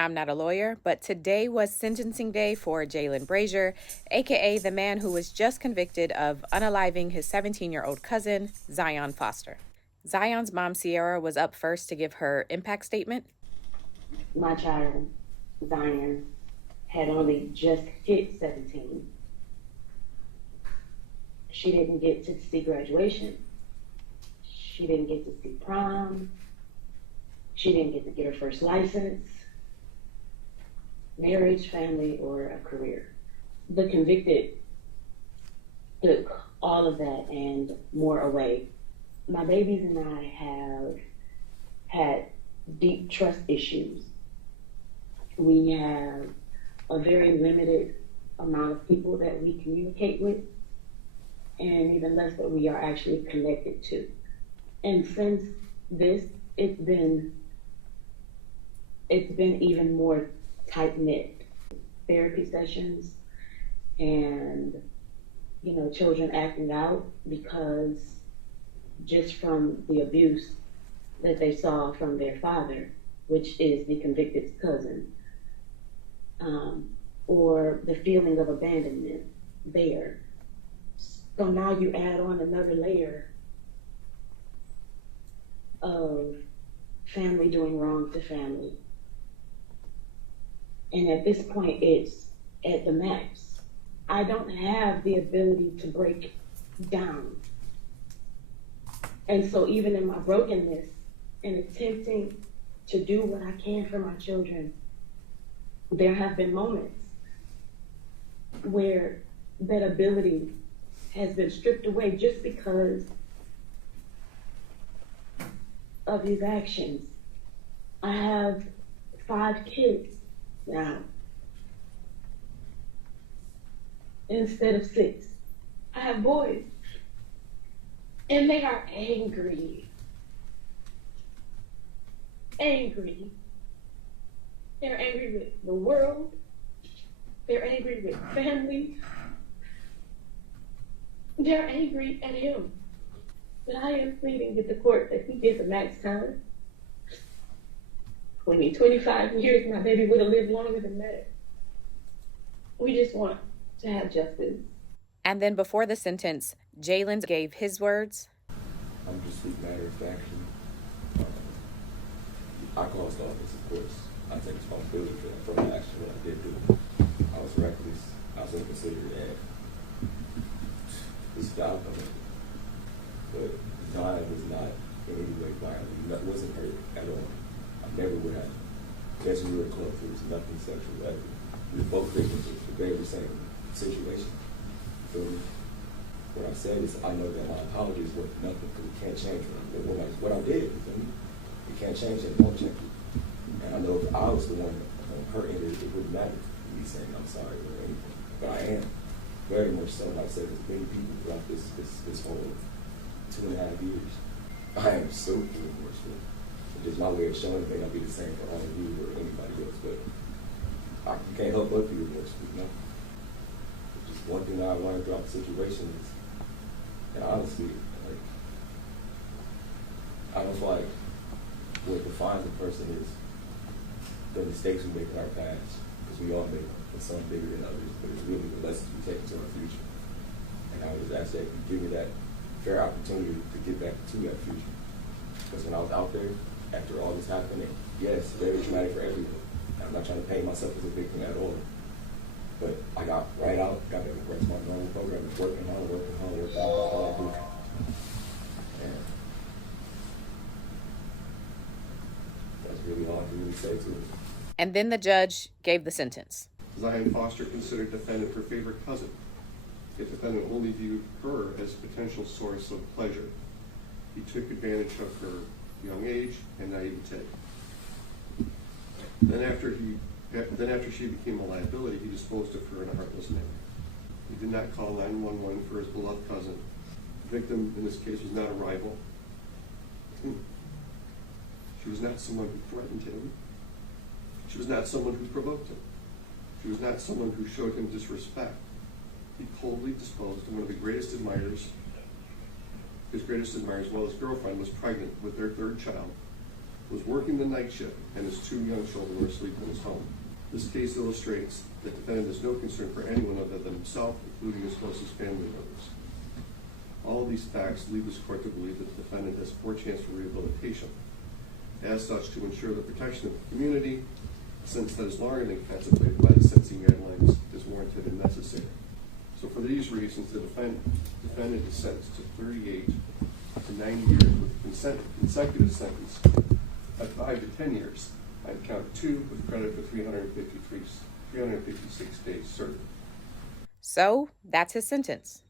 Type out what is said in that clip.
I'm not a lawyer, but today was sentencing day for Jaylin Brazier, aka the man who was just convicted of unaliving his 17-year-old cousin, Zion Foster. Zion's mom, Cierra, was up first to give her impact statement. My child, Zion, had only just hit 17. She didn't get to see graduation. She didn't get to see prom. She didn't get to get her first license, marriage, family, or a career. The convicted took all of that and more away. My babies and I have had deep trust issues. We have a very limited amount of people that we communicate with, and even less that we are actually connected to. And since this, it's been even more tight-knit. Therapy sessions and, children acting out because just from the abuse that they saw from their father, which is the convicted's cousin, or the feeling of abandonment there. So now you add on another layer of family doing wrong to family. And at this point, it's at the max. I don't have the ability to break down. And so even in my brokenness and attempting to do what I can for my children, there have been moments where that ability has been stripped away just because of these actions. I have 5 kids now instead of 6. I have boys, and they are angry. They're angry with the world. They're angry with family. They're angry at him. But I am pleading with the court that he gets a max time. 25 years, my baby would have lived longer than that. We just want to have justice. And then before the sentence, Jaylin gave his words. I'm just speaking matter of fact. I caused all this, of course. I take responsibility for the action that I did do. I was reckless. I was inconsiderate, and this is the outcome of it. But Zion was not in any way violent. That wasn't hurt at all. I never would have. Yes, we were close. There was nothing sexual ever. We were both victims of the very same situation. So what I said is, I know that my apology is worth nothing because it can't change what I did. It can't change it. It won't change it. And I know if I was the one on her end, it wouldn't matter me saying I'm sorry or anything. But I am very much so. Like I said, there's many people throughout this whole 2.5 years. I am so remorseful. It's just my way of showing it may not be the same for all of you or anybody else, but you can't help but be remorseful, Just one thing that I learned throughout the situation is, and honestly, I don't feel like what defines a person is the mistakes we make in our past, because we all make them, and some bigger than others, but it's really the lessons we take into our future. And I would ask that you give me that fair opportunity to get back to that future. Because when I was out there, after all this happening, yes, very traumatic for everyone. I'm not trying to paint myself as a victim at all. But I got right out, got back to my normal program, working hard, worked out, all I do. And that's really all I can really say to it. And then the judge gave the sentence. Zion Foster considered defendant her favorite cousin. Yet defendant only viewed her as a potential source of pleasure. He took advantage of her young age and naivete. Then after she became a liability, he disposed of her in a heartless manner. He did not call 911 for his beloved cousin. The victim in this case was not a rival. She was not someone who threatened him. She was not someone who provoked him. She was not someone who showed him disrespect. He coldly disposed of one of the greatest admirers. His greatest admirer, as well as girlfriend, was pregnant with their 3rd child. was working the night shift and his 2 young children were asleep in his home. This case illustrates that the defendant has no concern for anyone other than himself, including his closest family members. All of these facts lead this court to believe that the defendant has poor chance for rehabilitation. As such, to ensure the protection of the community, a sentence that is longer than contemplated by the sentencing guidelines is warranted and necessary. So for these reasons, the defendant is sentenced to 38 to 90 years with consecutive sentence of 5 to 10 years on count 2 with credit for 356 days served. So that's his sentence.